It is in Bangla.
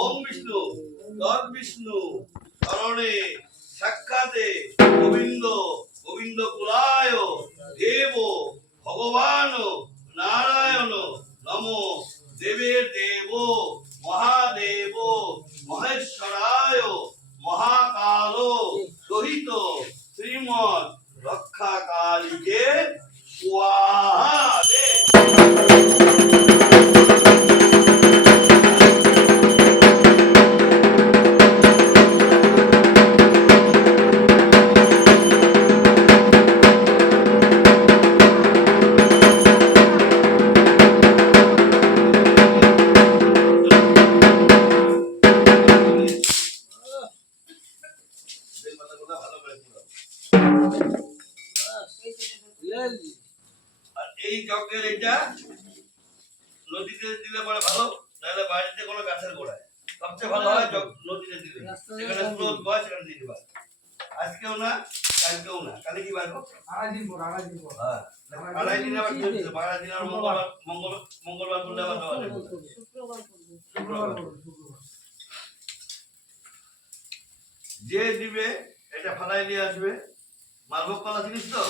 ওম বিষ্ণু তৎ বিষ্ণু শরণে সাক্ষাতে গোবিন্দ গোবিন্দ কুলায় দেব ভগবান নারায়ণ নমো দেবের দেব মহাদেব মহেশ্বরায় মহাকাল সহিত শ্রীমৎ রক্ষা কালীকে স্বাহা দে। এই যজ্ঞের এটা নদীতে দিলে পরে ভালো, নাহলে বাড়িতে কোনো গাছের গোড়ায় সবচেয়ে ভালো হয় নদীতে দিলে, এখানে স্রোত বয় সেখানে দিয়ে দিবা। আজকেও না কালকেও না, কালে কি বার আড়াই দিন পর হ্যাঁ আড়াই দিন আবার বাংলা দিন আর মঙ্গলবার করলে আবার দেওয়া যাবে শুক্রবার। যে দিবে এটা ফালাই নিয়ে আসবে, মালভোগ কলা জিনিস তো